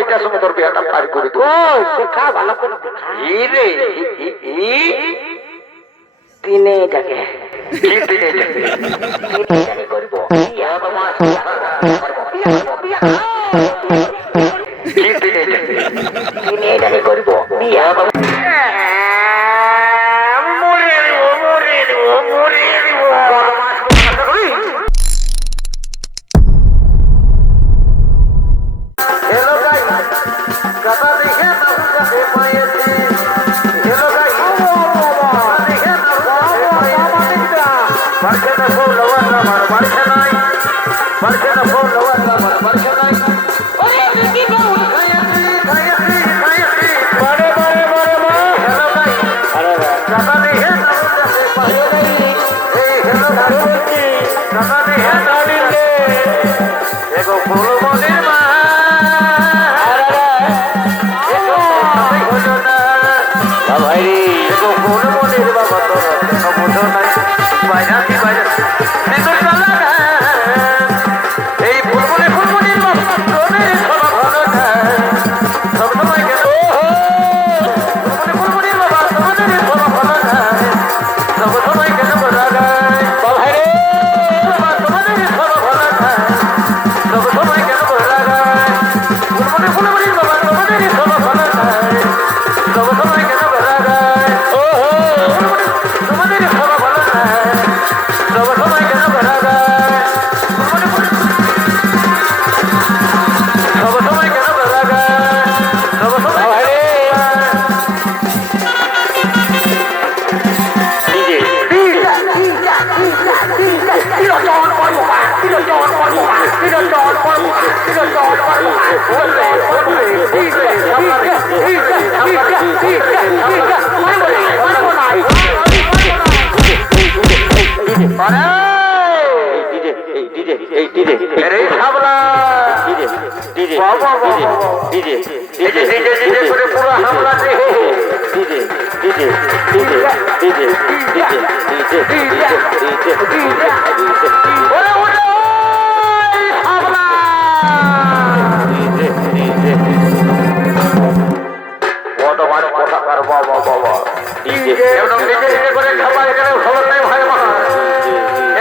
সেটার সঙ্গে তোর বিয়েটা পার করে দেবো। দেখা ভালো করে দেখা। রে তিনে যাকে কি দিনে যাকে করব কি দিনে তিনে যাকে করব বিয়া।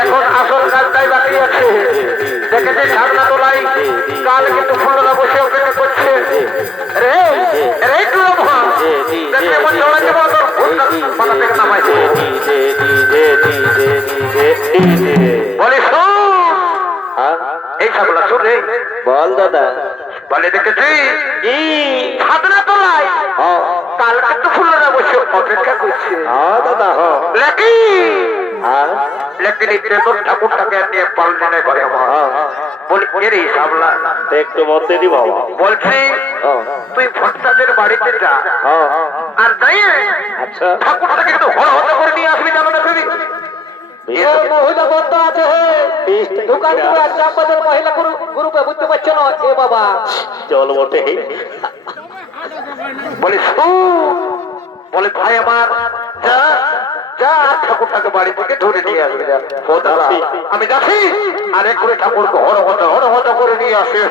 এখন আসল কাজটাই বাকি আছে। দেখেছে ঝাড়না তোলাই কাল কিন্তু ফুলরা বসে অপেক্ষা করছে। রে রে দেখলে মন জড়া যাবো তোর মাথা থেকে নামাইছে। বলে শোন এই ছাগলা শোন রে বল দাদা। বলে দেখেছি ঝাড়না তোলাই কাল কিন্তু ফুলরা বসে অপেক্ষা করছে। দাদা লেকি ঠাকুরটাকে নিয়ে পালনে করে বলি রে সাবলা একটু মতে দিব বলছি তুই ভট্টাদের বাড়িতে যা আর যাই আচ্ছা ঠাকুরটাকে কিন্তু হর হতে করে নিয়ে আসবি জানো না কবি মহিলা বন্ধ আছে দোকান মহিলা গ্রুপে বুঝতে পারছো না এ বাবা চল বটে বলে বলে ভাই আমার যা যা ঠাকুরটাকে বাড়ি থেকে ধরে নিয়ে আসবে আমি যাচ্ছি আর এক করে ঠাকুরকে হর হতা করে নিয়ে আসে।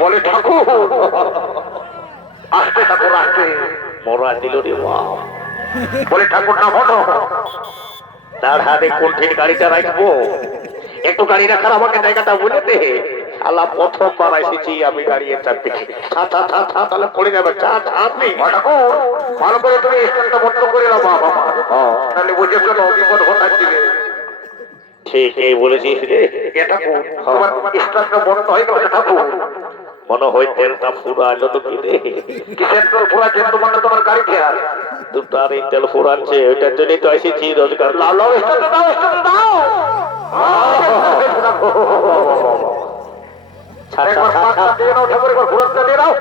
বলে ঠাকুর আসতে ঠাকুর আসতে মরা দিল রে বলে ঠাকুর না হলো তার হাতে কঠিন গাড়িটা রাখবো একটু গাড়ি রাখার আমাকে জায়গাটা বলে দে। আল্লাহ প্রথমবার এসেছি আমি গাড়ি এটার দিকে তাহলে পড়ে যাবে চা আপনি ভালো করে তুমি স্ট্যান্ডটা বন্ধ করে দাও বাবা তাহলে বুঝে চলো বিপদ ঘটার দিবে। ঠিক এই বলেছিস রে ঠাকুর তোমার স্ট্যান্ডটা বন্ধ হয়ে গেছে ঠাকুর মনে হয় তেলটা ফুরালো তো কি রে কিসের তোর পুরা যেন তোমার গাড়ি খেয়াল দুটার এই তেল ফুরাচ্ছে ওইটার জন্যই তো এসেছি রোজগার লাও লাও স্টার্ট দাও স্টার্ট দাও একবার পাঁচটা দিয়ে নাও ঠাকুর একবার ঘুরাতে দিয়ে দাও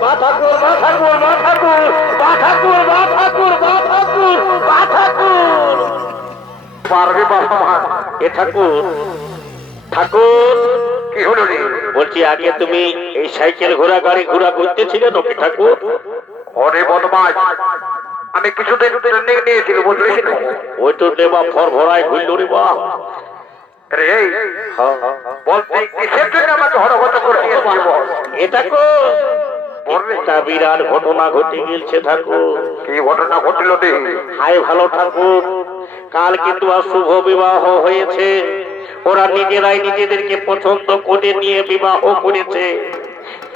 মা ঠাকুর মা ঠাকুর মা ঠাকুর মা ঠাকুর মা ঠাকুর মা ঠাকুর মা ঠাকুর পারবে বাবা মা এ ঠাকুর ঠাকুর কি হলো রে বলছি আগে তুমি এই সাইকেল ঘোড়া গাড়ি ঘোড়া করতেছিলে নাকি ঠাকুর ওরে বদমাশ আমি কিছুদিন ট্রেনিং নিয়েছিল বুঝলি ওই তো দেবা ফর ভরায় ঘুরল রে বা রে এই বলতে কিসের জন্য আমাকে হরহত করে দিয়েছিস বল এটা কো একটা বিরাট ঘটনা ঘটে গেছে ঠাকুর কি ঘটনা ঘটল রে হাই ভালো ঠাকুর কাল কিন্তু আর শুভ বিবাহ হয়েছে ওরা নিজেরাই নিজেদেরকে পছন্দ করে নিয়ে বিবাহ করেছে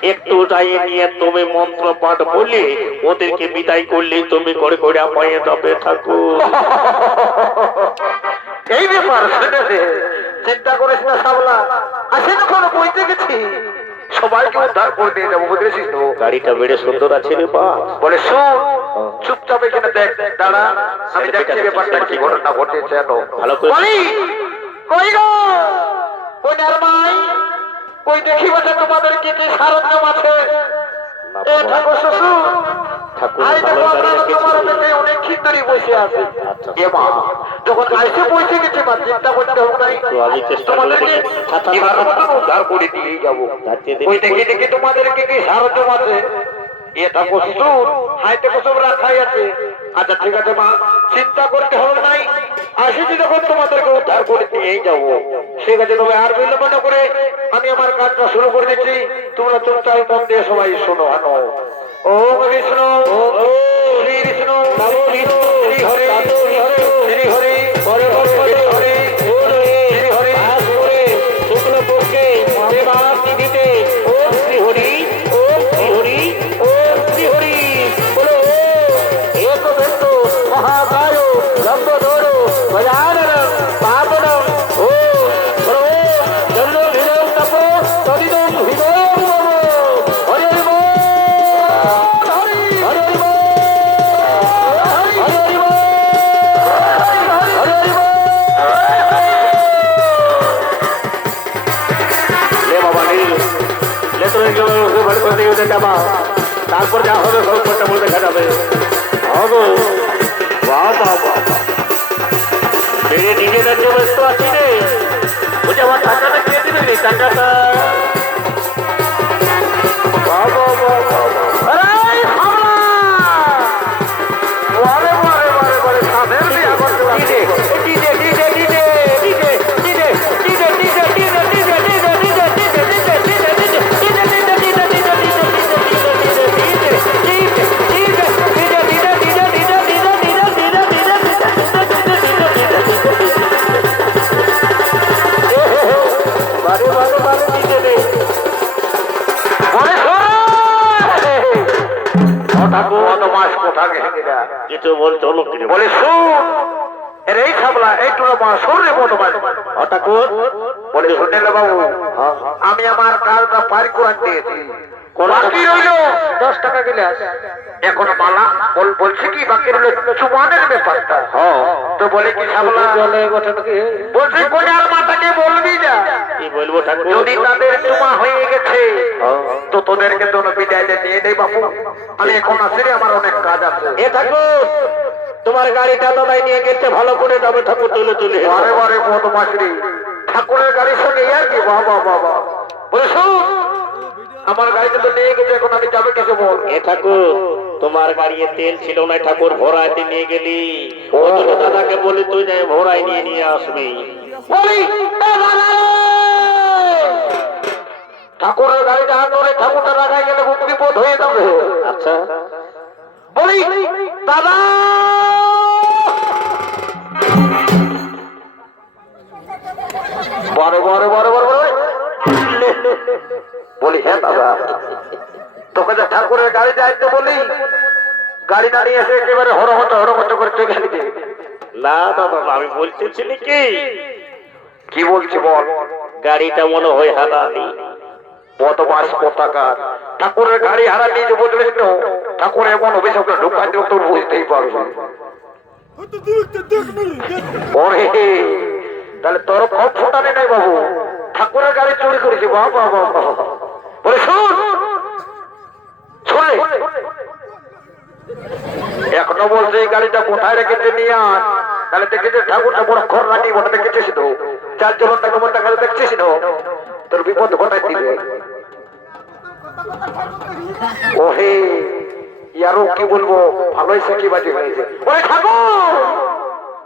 একটু যাই নিয়ে তুমি মন্ত্র পাঠ বলে ওদেরকে বিদায় করলেই তুমি করে করে পাইয়ে যাবে ঠাকুর এই ব্যাপার শুনেছে চিন্তা করিস না সাবলা আসে যখন বইতে গেছি সবাইকে উদ্ধার করে দিয়ে যাবো বুঝেছিস তো গাড়িটা বেড়ে সুন্দর আছে রে বা বলে শুন চুপচাপ এখানে দেখ দাঁড়া আমি দেখছি ব্যাপারটা কি ঘটনা ঘটেছে ভালো করে বলি কই গো কই নারমাই কই দেখি বলে তোমাদের কি কি সারঞ্জাম আছে এ ঠাকুর শ্বশুর ঠাকুর আই দেখো ভালো আপনারা গাড়ি তোমার রেখেছে। পেটে অনেক খিচুড়ি বসে আছে আচ্ছা। এ মা যখন আইসে বসে গেছে মা চিন্তা করতে হবে নাই তো আমি চেষ্টা তোমাদেরকে করবো। এবার মতন উদ্ধার করে দিয়ে যাবো যাচ্ছে দেখি। ওই দেখি দেখি তোমাদেরকে কি সারঞ্জাম আছে এটা প্রস্তুত হাইতে সব রাখাই আছে আচ্ছা ঠিক আছে মা চিন্তা করতে হবে নাই আসিছি যখন তোমাদেরকে উদ্ধার করে নিয়েই যাবো ঠিক আছে তবে আর বিলম্ব না করে আমি আমার কাজটা শুরু করে দিচ্ছি তোমরা চুপচাপ মন দিয়ে সবাই শোনো আনো ওম বিষ্ণু ওম শ্রী বিষ্ণু নমো বিষ্ণু শ্রী হরি শ্রী হরি শ্রী হরি হরে হরে হরে হরে শ্রী হরি হরে শুক্ল পক্ষে দেবাস নিধিতে ওম শ্রী হরি ওম শ্রী হরি ওম শ্রী হরি বলো এক বিন্দু মহাকায় লম্বোদর গজানন পাবনম ও বলো জন্য হৃদয় তপো তদিদম হৃদয় নমো হরে হরে বল হরে হরে বল হরে হরে বল হরে হরে বল লে বাবা নীল লে তো ভালো করে দিয়ে যাবা তারপর যা হবে সব করতে বলে দেখা যাবে হবো বাবা বাবা মেরে নিজেদের যে ব্যস্ত আছি রে বুঝে আমার টাকাটা কে দিবে রে টাকাটা বাবা বাবা আরে হামলা ওরে ওরে ওরে ওরে সাধের বিয়া করতে লাগছে DJ DJ DJ DJ DJ DJ DJ DJ DJ DJ DJ DJ DJ DJ কিছু বল চলো কিনে বলে শুন এর এই সাবলা এই টুলো মা শুনলে বদমাস ঠাকুর বলে শুনে লে বাবু আমি আমার কাজটা পারি করে দিয়েছি বাকি রইল 10 টাকা গিলাস এখন মালা বলছে কি বাকি রইল চুমানের ব্যাপারটা তো বলে কি সাবলা জলে গঠন কি বলছে কোনার মাটাকে বলবি যা কি বলবো ঠাকুর যদি তাদের চুমা হয়ে গেছে তো তোদেরকে তো বিদায় দিয়ে দেই বাবু আমি এখন আসি রে, আমার অনেক কাজ আছে এ ঠাকুর তোমার গাড়িটা দাদাই নিয়ে গেছে ভালো করে যাবে ঠাকুর তুলে তুলে বারে বারে বদমাশরি ঠাকুরের গাড়ির সঙ্গে আর কি বাবা বাবা বলছো আমার গাড়িতে তো নিয়ে গেছে এখন আমি যাবে কিছু বল এ ঠাকুর তোমার গাড়িতে তেল ছিল না ঠাকুর ভরাইতে নিয়ে গেলি ও তো দাদাকে বলে তুই যাই ভরাই নিয়ে নিয়ে আসবি বলি এ দাদা রে! ঠাকুরের গাড়িটা ধরে ঠাকুরটা রাখাই গেলে খুব বিপদ হয়ে যাবে আচ্ছা বলি দাদা বারে বারে বারে বারে বারে বলি হ্যাঁ দাদা তোকে যে ঠাকুরের গাড়ি যাইতে বলি গাড়ি দাঁড়িয়ে এসে একেবারে হরহত করে চলে গেছে না দাদা আমি বলতেছিলি কি কি বলছি বল? গাড়িটা মনে হয় হারালি। বদমাস কোথাকার, ঠাকুরের গাড়ি হারা নিয়ে যে বুঝলিস তো, ঠাকুর এমন অভিশাপটা ঢুকাই দেব তোর বুঝতেই পারবি। ওরে তাহলে তোর কম ফোটানি নাই বাবু, ঠাকুরের গাড়ি চুরি করেছি। বাবা বাবা বলে শুন, শুনলে এখনো বলছে এই গাড়িটা কোথায় রেখেছে নিয়ে আয়। তাহলে দেখেছিস ঠাকুরটা বড় ঘর রাখি ওটা দেখেছিস তো, চার জীবন টাকা মন টাকা দেখছিস না, তোর বিপদ ঘটাই দিবে। ওহে ইয়ারও কি বলবো, ভালোই সাকিবাজি হয়েছে। ওরে ঠাকুর,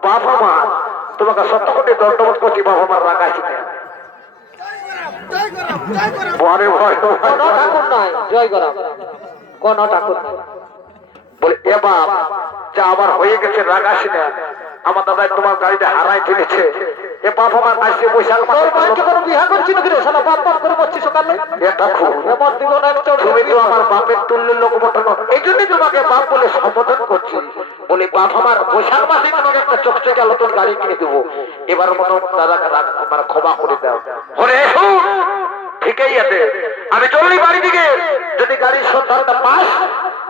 বাবা মা তোমাকে সত্য কোটি দণ্ডবোধ করছি, বাবা মার রাগাইছি না। বরে ভয় কোন ঠাকুর নাই, জয় গরাম, কোন ঠাকুর নাই। বলে এ বাপ যা আবার হয়ে গেছে, রাগাসি না। আমার দাদা তোমার গাড়িটা হারাই ফেলেছে। এ বাপ আমার আসছে বৈশাখ তোর মাসে মাকে কোনো বিয়া করছিল কি রে? শালা বাপ বাপ করে বসছি সকালে। এ ঠাকুর, এমন দিবন এক চোর তুমি তো আমার বাপের তুল্য লোক মতন, এই জন্যই তোমাকে বাপ বলে সম্বোধন করছি। বলি বাপ আমার বৈশাখ মাসে তোমাকে একটা চকচকে আলোতন গাড়ি কিনে দেবো, এবার মতো দাদাকে আমার ক্ষমা করে দাও। হরে ঠিকই আছে, আমি চললি বাড়ি দিকে। যদি গাড়ির সন্ধানটা পাস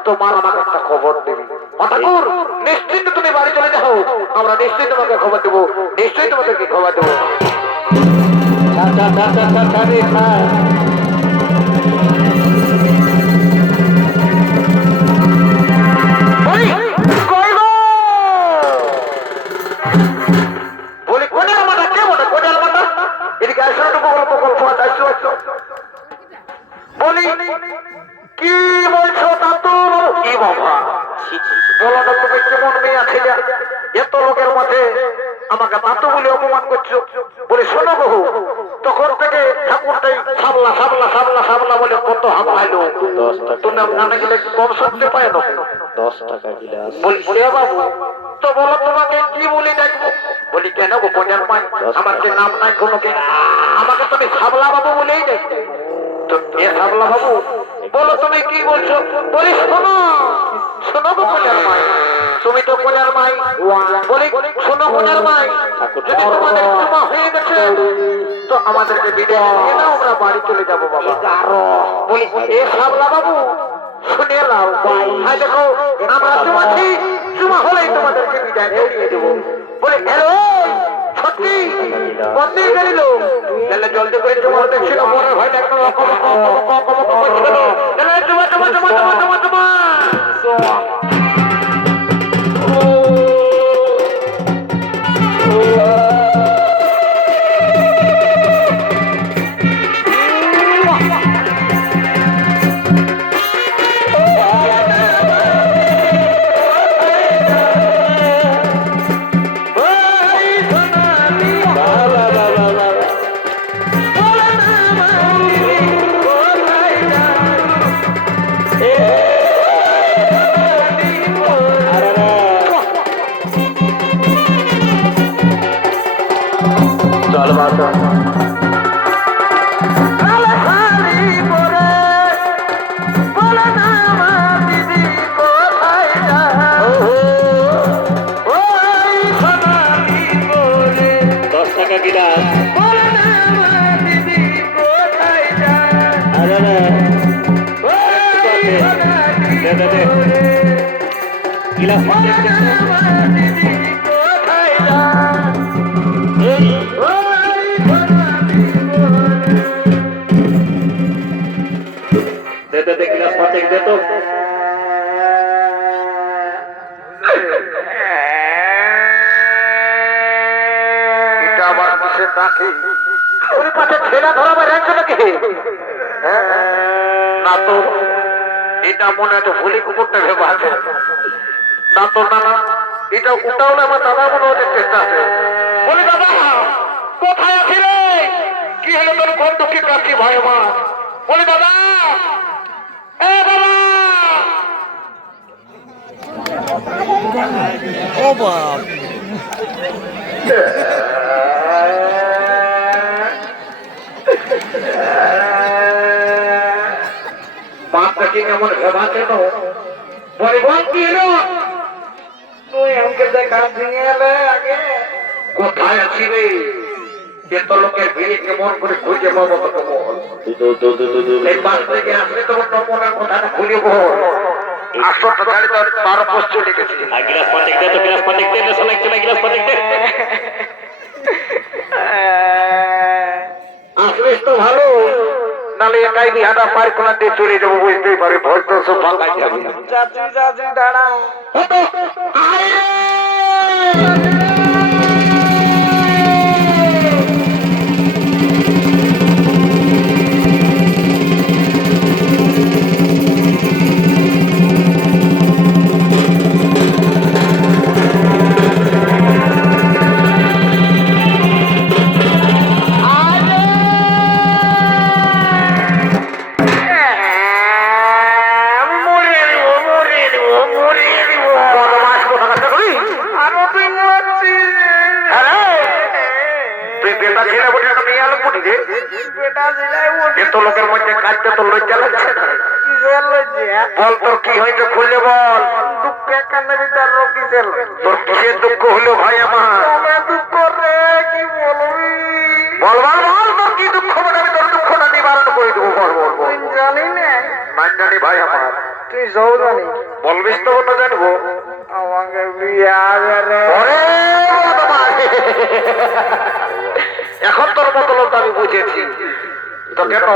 তোমার আমাকে একটা খবর দিবি। ঠাকুর নিশ্চিন্ত তুমি বাড়ি চলে যাও, আমরা নিশ্চয়ই তোমাকে খবর দেবো, নিশ্চয়ই তোমাদেরকে খবর দেবো। বলি কোনে আমাটা কে বলে, কোনে আমাটা এদিকে আসো, প্রকল্প আছে, আসো আসো। বলি কি বলছো দাদু? কি বাবা বলো না, তুমি কেমন মেয়ে আছে, এত লোকের মাঝে আমাকে দাদু বলে অপমান করছো। বলে শোনো বহু, তখন থেকে ঠাকুরটাই সাবলা সাবলা সাবলা সাবলা বলে কত হামলাইলো। তোমার গানে গেলে কম শুনতে পায় না। 10 টাকা গিলাস। বলি এ বাবু তো বলো তোমাকে কি বলি ডাকবো? বলি কেন গো বোনের মাই, আমার যে নাম নাই কোনো কে, আমাকে তুমি সাবলা বাবু বলেই দেখবে। তো এ সাবলা বাবু বলো তুমি কি বলছো? বলি শোনো শোনো গো বোনের মাই, তুমি তো বোনের মাই। বলি শোনো বোনের মাই, যদি তোমাদের জমা হয়ে গেছে তো আমাদেরকে বিদায় দিয়ে দাও, আমরা বাড়ি চলে যাবো বাবা। বলি এ সাবলা বাবু শুনে নাও, হ্যাঁ দেখো আমরা জমাছি, জমা হলেই তোমাদেরকে বিদায় দিয়ে দেবো। বলে হ্যালো সত্যি বন্ধই গেলিল, তাহলে জলদি করে তোমার দেখছিল মনে হয় না একটা রকম জমা জমা জমা জমা জমা জমা। না তো এটা মনে হয় ভুলি কুকুরটা ভেবে আছে। না তো না না, এটা ওটাও না, আমার দাদা মনে হচ্ছে চেষ্টা আছে। বলি দাদা কোথায় আছিলে? কি হলো তোর কোন দুঃখে কাছি ভাই আমার? বলি দাদা এ দাদা, ও বাপ বাপটাকে এমন ভেবা কেন? বলে বল কি হলো? তুই আমাকে দেখা দিয়ে এলে আগে, কোথায় আছি রে? এত লোকের ভিড়ে কেমন করে খুঁজে পাবো তোকে বল এই বাস থেকে আসলে তোমার নমনের কথাটা খুলে বল আসরটা গাড়ি তো তার পোস্ট চলে গেছে गिलास पानी दे तो गिलास पानी दे ना सनक चला गिलास पानी दे আসলিস তো ভালো নালে একাই বিহাটা পার কোনা দিয়ে চলে যাবো বুঝতেই পারে ভয় তো সব ভাঙা যাবে চাচি চাচি দাঁড়াও লোকের মধ্যে কাজটা তো লজ্জা লাগছে না বল তোর কি হয়েছে খুললে বল দুঃখে কান্নাবি তার কিসের তোর কিসের দুঃখ হলো ভাই আমার দুঃখ রে কি বলবি বলবার বল তোর কি দুঃখ বলে আমি তোর দুঃখটা নিবারণ করে দেবো বল বল বল তুই জানি না না জানি ভাই আমার তুই সব জানি বলবিস তো না জানবো আমাকে বিয়া রে ওরে বদমাশ। এখন তোর মতলব আমি বুঝেছি তো কেন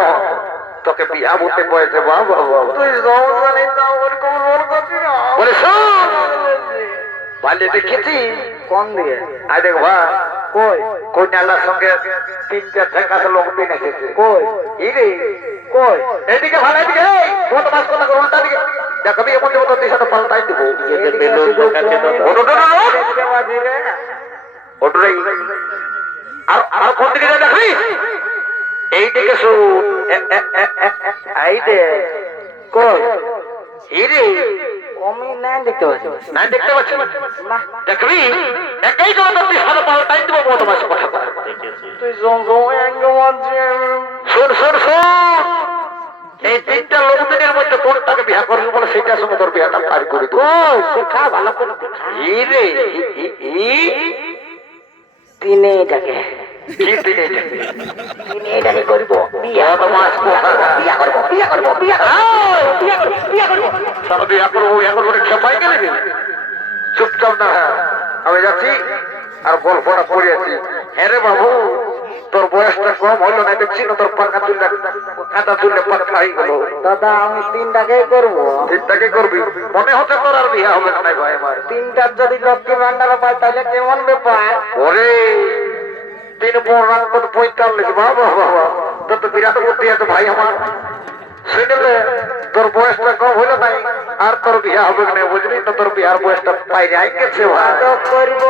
তোকে বিয়া বলতে কয়েছে বাবা বাবা তুই সব জানি তাও ওরকম রোল করছিস না বলে শোন বাল্যে দেখেছি কোন দিয়ে আই দেখ ভাই কই কোন আল্লাহর সঙ্গে তিনটা ঠেকাতে লোক দিন এসেছে কই এই রে কই এদিকে ভালো এদিকে বদমাশ কথা করে উল্টা দিকে দেখবি এমন দেবো তোর দিশাটা পাল্টাই দেবো দেখতে পাচ্ছি রে ওটাই আর আর কোন দিকে যা দেখবি এই দিকে শুন এই দে কই এই রে আমি না দেখতে পাচ্ছি না দেখতে পাচ্ছি না দেখবি একই জন্য তোর দিশাটা পাল্টাই দেবো বদমাশ কথা করে তুই জঙ্গল একদম শোন শোন শোন এই তিনটা লোকদের মধ্যে কোনটাকে বিয়া করবি বলে সেইটার সঙ্গে তোর বিয়াটা পার করে দেবো দেখা ভালো করে দেখা এই রে তিনে যাকে কি দিনে তিনে যাকে করব বিয়া বদমাশ কথা বিয়া করব বিয়া করব বিয়া বিয়া বিয়া করব তাহলে বিয়া করবো এখন করে খেপাই গেলে চুপচাপ না আমি যাচ্ছি আর গল্পটা পড়ে আছি হ্যাঁ রে বাবু তোর বয়সটা কম হইলো না দেখছি না তোর পাকা চুলটা কাটা চুলটা পাকা হয়ে গেল দাদা আমি তিনটাকেই করব চিন্তাকে করবি মনে হচ্ছে তোর আর বিয়া হবে না ভাই আমার তিনটার যদি লক্ষ্মী ভান্ডার পাই তাহলে কেমন ব্যাপার ওরে 3 রাত 45 বাবা বাবা তোর তো বিরাট বুদ্ধি আছে ভাই আমার শুনলে তোর বয়সটা কম হইলো নাই আর তোর বিয়া হবে না বুঝলি না তোর বিয়ার বয়সটা পাই যাই গেছে ভাই তো করব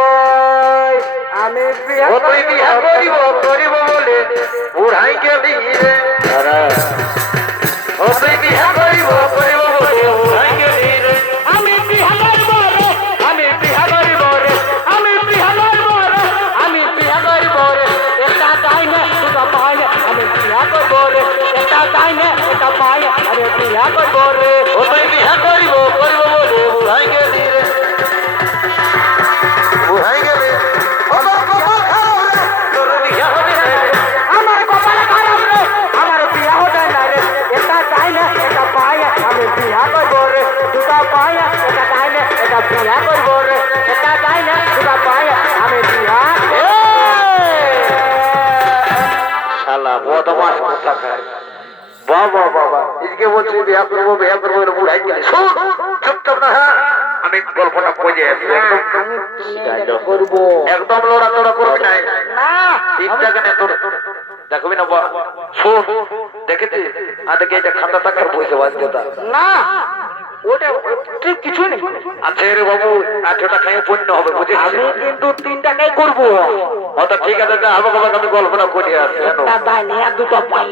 আমি বিয়া ও তুই বিয়া করিব করিব বলে বুড়াই গেলি রে ও তুই বিয়া করিব করিব বলে বুড়াই গেলি রে আমি বিয়া করব রে আমি বিয়া করব রে আমি বিয়া করব রে আমি বিয়া করব রে এটা তাই না এটা পাই না আমি বিয়া করব রে এটা তাই না এটা পাই না আমি বিয়া করব রে ও তুই বিয়া করিব করিব বলে বুড়াই গেলি রে বুড়াই গেলি ও তোর কপাল খারাপ রে তোর বিয়া হবে না আমার কপাল খারাপ রে আমার বিয়া হবে না রে এটা তাই না এটা পাই না আমি বিয়া করব রে দুটা পাই না এটা তাই না এটা বিয়া করব রে এটা তাই না দুটা পাই না আমি বিয়া শালা বদমাশ কথা খায় বাবা বাবা এদিকে বলছি বিয়া করবো বুড়াই গেলি শোন চুপচাপ না হ্যাঁ আমি গল্পটা পড়ে আসি করব একদম লড়াচড়া করবি না না তিনটা কেন তোর দেখবি না শোন দেখেছি দেখে এটা খাতা টাকার পয়সা বাঁচতে তা না ওটা ঠিক কিছু নেই আচ্ছা রে বাবু 8টা খাই পূর্ণ হবে বুঝেছিস আমি কিন্তু তিনটাকেই করব আচ্ছা ঠিক আছে যা হবে বাবা আমি গল্পটা করে আসি জানো একটা দাই নিয়ে আর দুটো পাই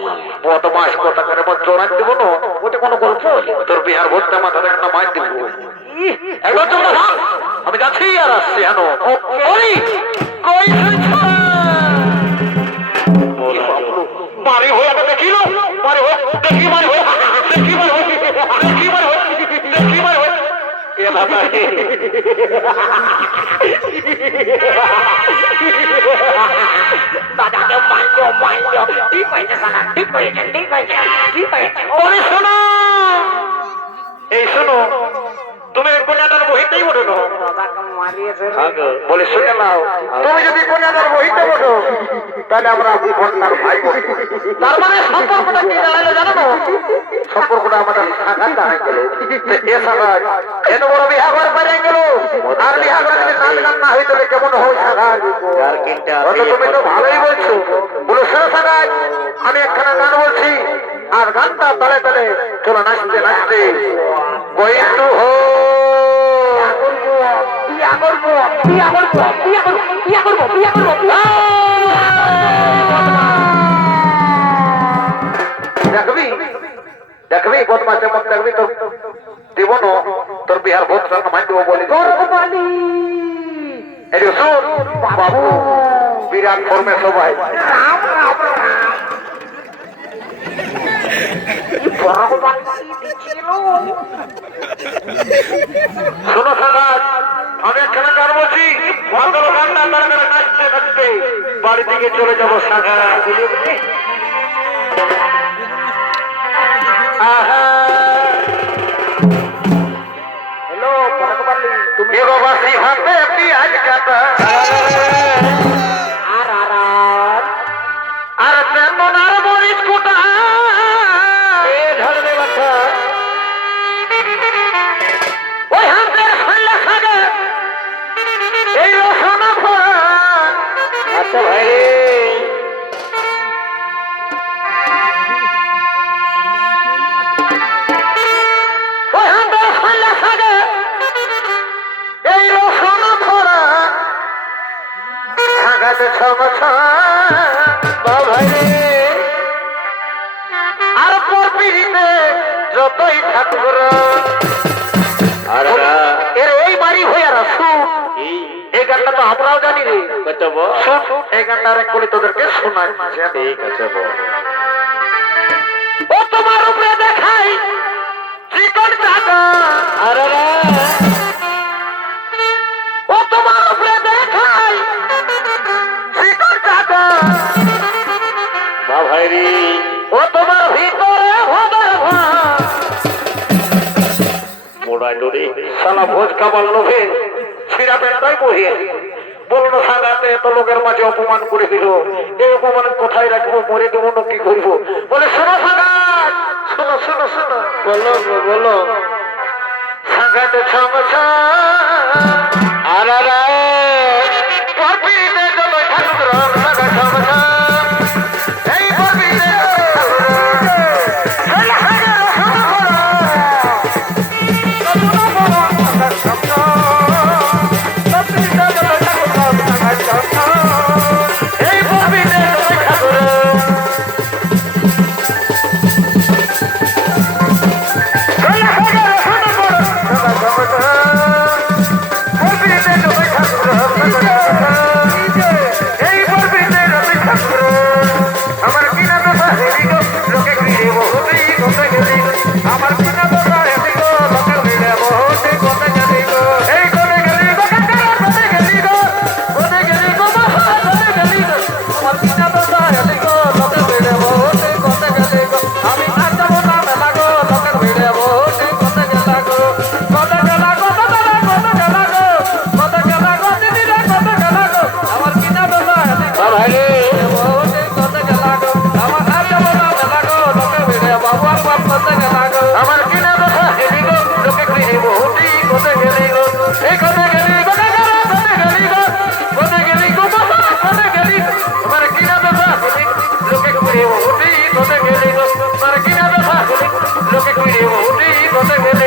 বদমাশ কথা করে মত জোড়ান দেবো না ওটা কোনো গল্প তোর বিহার ভর্তা মাথাটা একটা মার দিব একবার তোমরা ভাব আমি যাচ্ছি আর আসছি জানো ওই কই মারি হয়ে দেখিল মারি হয়ে দেখি মারি হয়ে দেখি মারি হয়ে দেখি মারি হয়ে দেখি মারি হয়ে দাদাকে মাইন্ড ঠিক হয়েছে সালা, ঠিক হয়েছে, ঠিক হয়েছে, ঠিক হয়েছে। ওরে শোনো, এই শোনো, তুমি কন্যাদার বহিতেই বলো না। দাদাকে মারিয়েছে রে। বলে শুনে নাও, তুমি যদি কন্যাদার বহিতে বলো তাহলে আমরা কন্যার ভাই বলি। তার মানে সম্পর্কটা কি দাঁড়ালো জানো না? সম্পর্কটা আমাদের সাগাত দাঁড়াই গেল। এ সাগাত এত বড় বিহার করে পারে গেল, আর বিহার করে যদি নাচ গান না হইতো কেমন হয় সাগাত? তুমি তো ভালোই বলছো। বলে শোনো সাগাত, আমি একখানা গান বলছি, আর গানটা তালে তালে চলো নাচতে নাচতে বইতু হো বিয়া করবো, বিয়া করবো, বিয়া করবো, বিয়া করবো, বিয়া করবো, বিয়া দেখবি দেখবি বদমাসের মত দেখবি তোর জীবন তোর বিহার বহুত রকম মাইন্ড বলি করবো। এটি শুন বাবু, বিরাট ফর্মে সবাই রাম রাম রাম। কি ভগবান দিছিল। শোনো সাগাত, আমি একখানা গান বলছি, ভালো গানটা তার করে নাচতে নাচতে বাড়ি দিকে চলে যাবো সাগাত। হ্যালো ভগবান, তুমি এগোবাসী হাতে পিয়াজ কাটা আর আর আর তেমন আর মরিচ কুটা এ ধরবে বাচ্চা ওই হাতের ফেললে সাগে এই রসুন ফোড়ন। আচ্ছা ভাই রে, ওই হাতের ফেললে সাগে এই রসুন ফোড়ন সাগাতে ছমছা ভাই রে। আর পরপিড়িতে যতই ঠাকুর এর এই বাড়ি হয়ে রাসু এই গানটা তো আমরাও জানি রে। শোন, এই গানটা আর এক করে তোদেরকে শোনাই। ঠিক আছে, ও তোমার উপরে দেখাই চিকন চাকা, ও তোমার উপরে দেখাই চিকন চাকা ভাই রে, ও তোমার ভিতরে হবে সালা ভোজ খাবার লোভে ছিড়া পেটাই বহিয়ে বললো সাগাতে এত লোকের মাঝে অপমান করে দিল, এই অপমান কোথায় রাখবো, মরে দেবো না কি করবো? বলে শোনো সাগাত, শোনো শোনো শোনো, বলো বলো সাগাতে ছমছা আর পরপিতে যত ঠাকুর সাগা ছমছা এই পরপিতে আমার কিনা কথা হেলি গো লোকে কইরে বহুটি কোতে গেলি গো এই কোতে গেলি গো কোতে গেলি গো কোতে গেলি গো কোতে গেলি আমার কিনা কথা হেলি লোকে কইরে বহুটি কোতে গেলি গো আমার কিনা কথা হেলি লোকে কইরে বহুটি কোতে গেলি